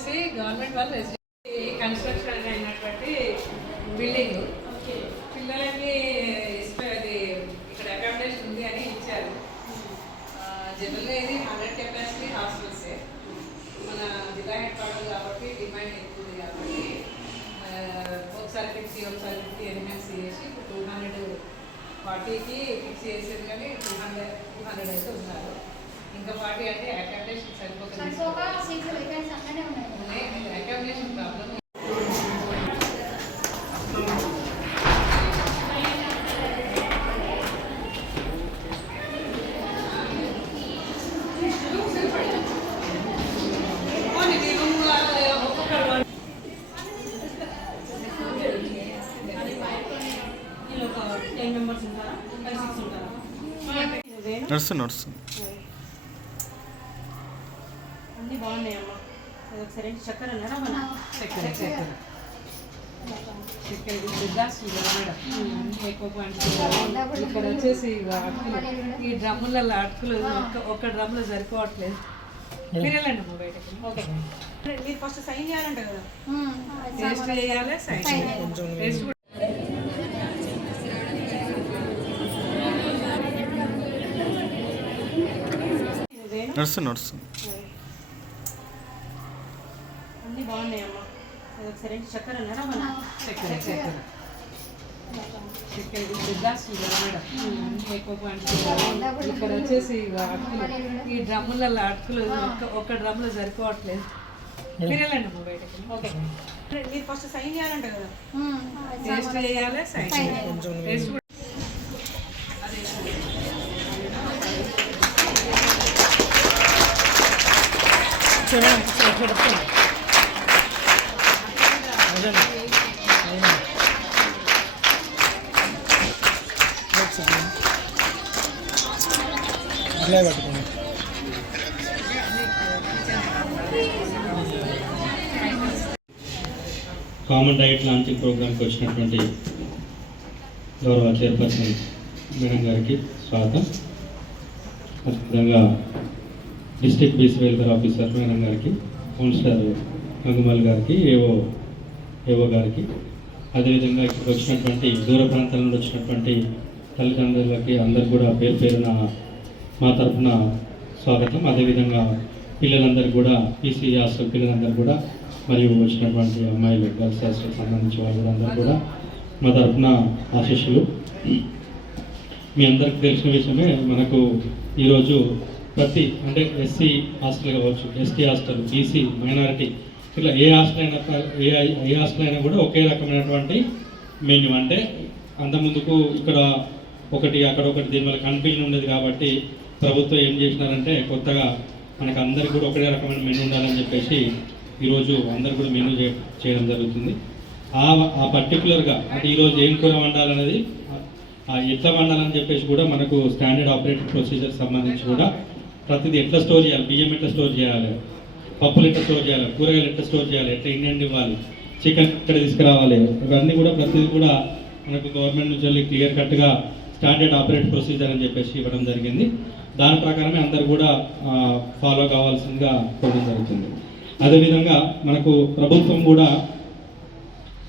వచ్చేసి గవర్నమెంట్ వాళ్ళు residency construction అయినటువంటి బిల్డింగ్. పిల్లలకి అది ఇక్కడ అకామిడేషన్ ఉంది అని ఇచ్చారు. జనరల్గా ఇది హండ్రెడ్ కెపాసిటీ హాస్టల్సే మన జిల్లా హెడ్ క్వార్టర్ కాబట్టి డిమాండ్ ఎక్కువ ఉంది కాబట్టి ఒకసారి ఫిఫ్టీ ఒకసారి ఫిఫ్టీ ఎలిమెంట్స్ చేసి ఇప్పుడు టూ హండ్రెడ్ ఫార్టీకి ఫిక్స్ చేసేది కానీ టూ హండ్రెడ్ టూ హండ్రెడ్ అయితే ఉన్నారు. ఇంకా ఫార్టీ అంటే అకామిడేషన్ సరిపోతుంది. సరిపోక సీట్లు వేకెన్సీ అక్కడే ఉన్నాయి. అకామిడేషన్ ప్రాబ్లమ్ వీళ్ళు ఒక టెన్ మెంబర్స్ ఉంటారా ఫైవ్ సిక్స్ ఉంటారా వేణు నడుస్తుంది నడుస్తుంది అన్నీ బాగున్నాయమ్మా. అది ఒకసారి ఏంటి చక్కెర ఉన్నారా మన చక్కెర చక్కెర. ఇక్కడ వచ్చేసి అటుకులు ఈ డ్రమ్ములలో అటుకులు ఒక్క ఒక్క డ్రమ్లో సరిపోవట్లేదు. మీరు వెళ్ళండి అమ్మ బయటకి. ఓకే. మీరు ఫస్ట్ సైన్ చేయాలంట కదా. టేస్ట్ చేయాలి సైడ్ టేస్ట్ నడుస్తుంది నడుస్తుంది ఒకసారి ఏంటి చక్కెర ఉన్నారా మన చక్కెర చక్కెర. ఇక్కడ ఇది దుర్గాశ్రీ కదా మేడం. ఎక్కువ క్వాంటిటీ ఇక్కడ వచ్చేసి అటుకులు ఈ డ్రమ్ములలో అటుకులు ఒక్క ఒక్క డ్రమ్లో సరిపోవట్లేదు. మీరు వెళ్ళండి అమ్మ బయటకి. ఓకే. మీరు ఫస్ట్ సైన్ చేయాలంట కదా. టేస్ట్ చేయాలి side taste common diet launching ప్రోగ్రామ్కి వచ్చినటువంటి గౌరవ చైర్పర్సన్ మేడం గారికి స్వాగతం. అదేవిధంగా district BC welfare officer madam గారికి కౌన్సిలర్ గంగుమల్ గారికి ఏవో ఏవో గారికి అదేవిధంగా ఇక్కడికి వచ్చినటువంటి దూర ప్రాంతాల నుండి వచ్చినటువంటి తల్లిదండ్రులకి అందరు కూడా పేరు పేరున మా తరఫున స్వాగతం. అదేవిధంగా పిల్లలందరూ కూడా పీసీ హాస్టల్ పిల్లలందరూ కూడా మరియు వచ్చినటువంటి అమ్మాయిలు గర్ల్స్ హాస్టల్ సంబంధించిన వాళ్ళు కూడా మా తరఫున ఆశీస్సులు. మీ అందరికి తెలిసిన విషయమే మనకు ఈరోజు ప్రతి అంటే ఎస్సీ హాస్టల్ కావచ్చు ఎస్టీ హాస్టల్ బీసీ మైనారిటీ ఇట్లా ఏ హాస్టల్ అయినా ఏ ఏ హాస్టల్ అయినా కూడా ఒకే రకమైనటువంటి మెన్యూ. అంటే అంతకుముందుకు ఇక్కడ ఒకటి అక్కడ ఒకటి దీనివల్ల కన్ఫ్యూజన్ ఉండేది కాబట్టి ప్రభుత్వం ఏం చేసినారంటే కొత్తగా మనకు అందరికి కూడా ఒకటే రకమైన మెనూ ఉండాలని చెప్పేసి ఈరోజు అందరు కూడా మెనూ చేయడం జరుగుతుంది. ఆ ఆ పర్టికులర్గా అంటే ఈరోజు ఏం కూర వండాలనేది ఎట్లా వండాలని చెప్పేసి కూడా మనకు స్టాండర్డ్ ఆపరేటింగ్ ప్రొసీజర్ సంబంధించి కూడా ప్రతిదీ ఎట్లా స్టోర్ చేయాలి బియ్యం ఎట్లా స్టోర్ చేయాలి పప్పులు ఎట్లా స్టోర్ చేయాలి? కూరగాయలు ఎట్లా స్టోర్ చేయాలి? ఎట్లా ఇండియన్ ఇవ్వాలి? చికెన్ ఎక్కడ తీసుకురావాలి? ఇవన్నీ కూడా ప్రతిదీ కూడా మనకు గవర్నమెంట్ నుంచి వెళ్ళి క్లియర్ కట్గా స్టాండర్డ్ ఆపరేట్ ప్రొసీజర్ అని చెప్పేసి ఇవ్వడం జరిగింది. దాని ప్రకారమే అందరు కూడా ఫాలో కావాల్సిందిగా కోరడం జరుగుతుంది. అదేవిధంగా మనకు ప్రభుత్వం కూడా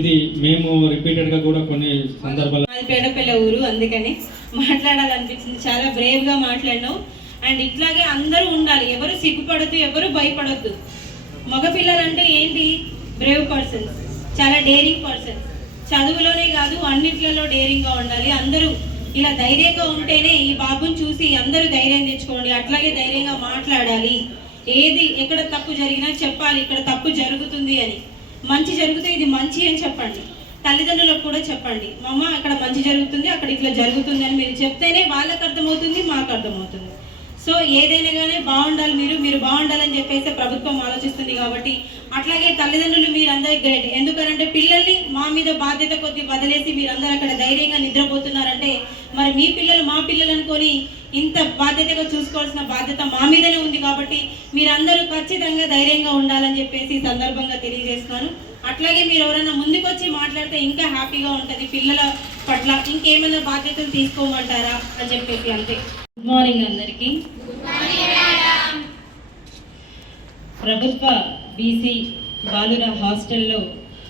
ఇది మేము రిపీటెడ్గా కూడా కొన్ని సందర్భాలు మాది ఊరు అందుకని మాట్లాడాలనిపించింది. చాలా బ్రేవ్గా మాట్లాడినావు. అండ్ ఇట్లాగే అందరూ ఉండాలి. ఎవరు సిగ్గుపడద్దు ఎవరు భయపడొద్దు. మగపిల్లలంటే ఏంటి? బ్రేవ్ పర్సన్స్ చాలా డేరింగ్ పర్సన్స్ చదువులోనే కాదు అన్నిట్లలో డేరింగ్గా ఉండాలి. అందరూ ఇలా ధైర్యంగా ఉంటేనే ఈ బాబుని చూసి అందరూ ధైర్యం తెచ్చుకోండి. అట్లాగే ధైర్యంగా మాట్లాడాలి. ఏది ఎక్కడ తప్పు జరిగినా చెప్పాలి. ఇక్కడ తప్పు జరుగుతుంది అని. మంచి జరిగితే ఇది మంచి అని చెప్పండి. తల్లిదండ్రులకు కూడా చెప్పండి. మమ్మ అక్కడ మంచి జరుగుతుంది అక్కడ ఇట్లా జరుగుతుంది అని మీరు చెప్తేనే వాళ్ళకి అర్థమవుతుంది మాకు అర్థమవుతుంది. సో ఏదైనా కానీ బాగుండాలి మీరు మీరు బాగుండాలని చెప్పేసి ప్రభుత్వం ఆలోచిస్తుంది కాబట్టి అట్లాగే తల్లిదండ్రులు మీరందరూ గ్రేట్. ఎందుకంటే పిల్లల్ని మా మీద బాధ్యత కొద్ది వదిలేసి మీరందరూ అక్కడ ధైర్యంగా నిద్రపోతున్నారంటే మరి మీ పిల్లలు మా పిల్లలు అనుకొని ఇంత బాధ్యతగా చూసుకోవాల్సిన బాధ్యత మా మీదనే ఉంది కాబట్టి మీరందరూ ఖచ్చితంగా ధైర్యంగా ఉండాలని చెప్పేసి ఈ సందర్భంగా తెలియజేస్తున్నాను. అట్లాగే మీరు ఎవరైనా ముందుకొచ్చి మాట్లాడితే ఇంకా హ్యాపీగా ఉంటుంది. పిల్లల పట్ల ఇంకేమైనా బాధ్యతలు తీసుకోమంటారా అని చెప్పేసి అంతే. గుడ్ మార్నింగ్ అందరికీ. ప్రభుత్వ బీసీ బాలుర హాస్టల్లో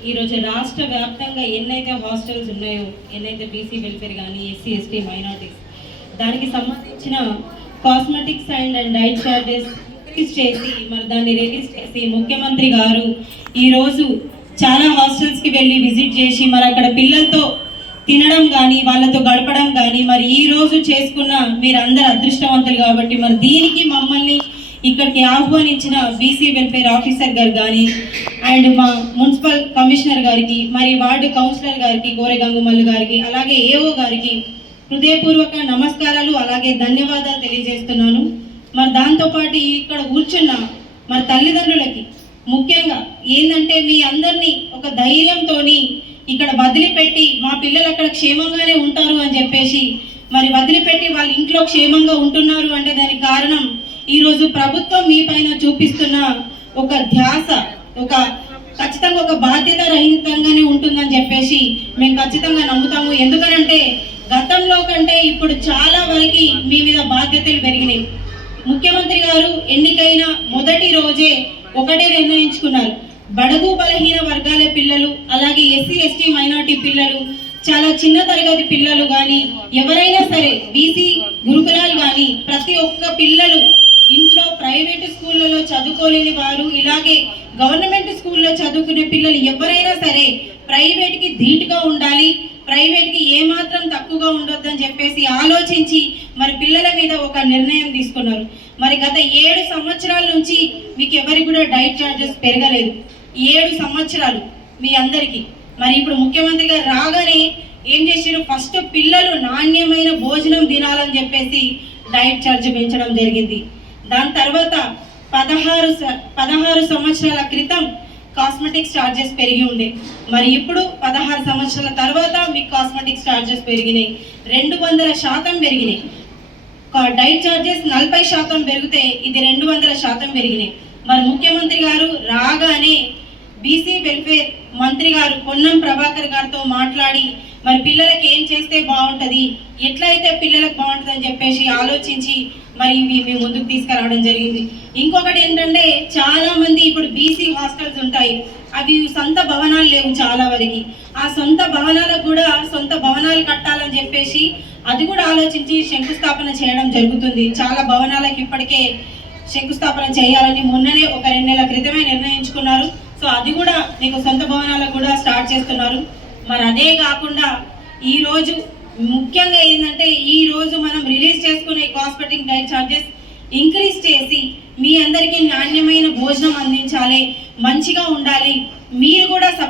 ఈరోజు రాష్ట్ర వ్యాప్తంగా ఎన్నైతే హాస్టల్స్ ఉన్నాయో ఎన్నైతే బీసీ వెల్ఫేర్ కానీ ఎస్సీ ఎస్టీ మైనార్టీస్ దానికి సంబంధించిన cosmetics and and diet charges increase చేసి మరి దాన్ని రిలీజ్ చేసి ముఖ్యమంత్రి గారు ఈరోజు చాలా హాస్టల్స్కి వెళ్ళి విజిట్ చేసి మరి అక్కడ పిల్లలతో తినడం కానీ వాళ్ళతో గడపడం కానీ మరి ఈ రోజు చేసుకున్న మీరు అందరు అదృష్టవంతులు కాబట్టి మరి దీనికి మమ్మల్ని ఇక్కడికి ఆహ్వానించిన బీసీ వెల్ఫేర్ ఆఫీసర్ గారు కానీ అండ్ మా మున్సిపల్ కమిషనర్ గారికి మరి వార్డు కౌన్సిలర్ గారికి గోరె గంగుమల్లు గారికి అలాగే ఏఓ గారికి హృదయపూర్వక నమస్కారాలు అలాగే ధన్యవాదాలు తెలియజేస్తున్నాను. మరి దాంతోపాటు ఇక్కడ కూర్చున్న మరి తల్లిదండ్రులకి ముఖ్యంగా ఏంటంటే మీ అందరినీ ఒక ధైర్యంతోని ఇక్కడ వదిలిపెట్టి మా పిల్లలు అక్కడ క్షేమంగానే ఉంటారు అని చెప్పేసి మరి వదిలిపెట్టి వాళ్ళ ఇంట్లో క్షేమంగా ఉంటున్నారు అంటే దానికి కారణం ఈరోజు ప్రభుత్వం మీ పైన చూపిస్తున్న ఒక ధ్యాస ఒక ఖచ్చితంగా ఒక బాధ్యత రహితంగానే ఉంటుందని చెప్పేసి మేము ఖచ్చితంగా నమ్ముతాము. ఎందుకనంటే గతంలో కంటే ఇప్పుడు చాలా వరకు మీ మీద బాధ్యతలు పెరిగినాయి. ముఖ్యమంత్రి గారు ఎన్నికైన మొదటి రోజే ఒకటే నిర్ణయించుకున్నారు. బడుగు బలహీన వర్గాల పిల్లలు అలాగే ఎస్సీ ఎస్టీ మైనార్టీ పిల్లలు చాలా చిన్న తరగతి పిల్లలు కానీ ఎవరైనా సరే బీసీ గురుకులాలు కానీ ప్రతి ఒక్క పిల్లలు ఇంట్లో ప్రైవేట్ స్కూళ్ళలో చదువుకోలేని వారు ఇలాగే గవర్నమెంట్ స్కూల్లో చదువుకునే పిల్లలు ఎవరైనా సరే ప్రైవేట్కి ధీటుగా ఉండాలి ప్రైవేట్కి ఏమాత్రం తక్కువగా ఉండొద్దని చెప్పేసి ఆలోచించి మరి పిల్లల మీద ఒక నిర్ణయం తీసుకున్నారు. మరి గత ఏడు సంవత్సరాల నుంచి మీకు ఎవరికి కూడా డైట్ ఛార్జెస్ పెరగలేదు. ఏడు సంవత్సరాలు మీ అందరికీ. మరి ఇప్పుడు ముఖ్యమంత్రి గారు రాగానే ఏం చేశారు ఫస్ట్ పిల్లలు నాణ్యమైన భోజనం తినాలని చెప్పేసి డైట్ ఛార్జ్ పెంచడం జరిగింది. దాని తర్వాత పదహారు స- పదహారు సంవత్సరాల క్రితం కాస్మెటిక్స్ ఛార్జెస్ పెరిగి ఉండే. మరి ఇప్పుడు పదహారు సంవత్సరాల తర్వాత మీకు కాస్మెటిక్స్ ఛార్జెస్ పెరిగినాయి. రెండు వందల శాతం పెరిగినాయి. కా- డైట్ ఛార్జెస్ నలభై శాతం పెరిగితే ఇది రెండు వందల శాతం పెరిగినాయి. మరి ముఖ్యమంత్రి గారు రాగానే బీసీ వెల్ఫేర్ మంత్రి గారు పొన్నం ప్రభాకర్ గారితో మాట్లాడి మరి పిల్లలకి ఏం చేస్తే బాగుంటుంది ఎట్లయితే పిల్లలకు బాగుంటుంది అని చెప్పేసి ఆలోచించి మరి ఇవి మేము ముందుకు తీసుకురావడం జరిగింది. ఇంకొకటి ఏంటంటే చాలా మంది ఇప్పుడు బీసీ హాస్టల్స్ ఉంటాయి. అవి సొంత భవనాలు లేవు చాలా వరకు. ఆ సొంత భవనాలకు కూడా సొంత భవనాలు కట్టాలని చెప్పేసి అది కూడా ఆలోచించి శంకుస్థాపన చేయడం జరుగుతుంది. చాలా భవనాలకు ఇప్పటికే శంకుస్థాపన చేయాలని మొన్ననే ఒక రెండు నెలల క్రితమే నిర్ణయించుకున్నారు. సో అది కూడా మీకు సొంత భవనాలకు కూడా స్టార్ట్ చేస్తున్నారు. మరి అదే కాకుండా ఈ రోజు ముఖ్యంగా ఏంటంటే ఈ రోజు మనం రిలీజ్ చేసుకునే కాస్మెటిక్ డైట్ ఛార్జెస్ ఇంక్రీజ్ చేసి మీ అందరికీ నాణ్యమైన భోజనం అందించాలి మంచిగా ఉండాలి. మీరు కూడా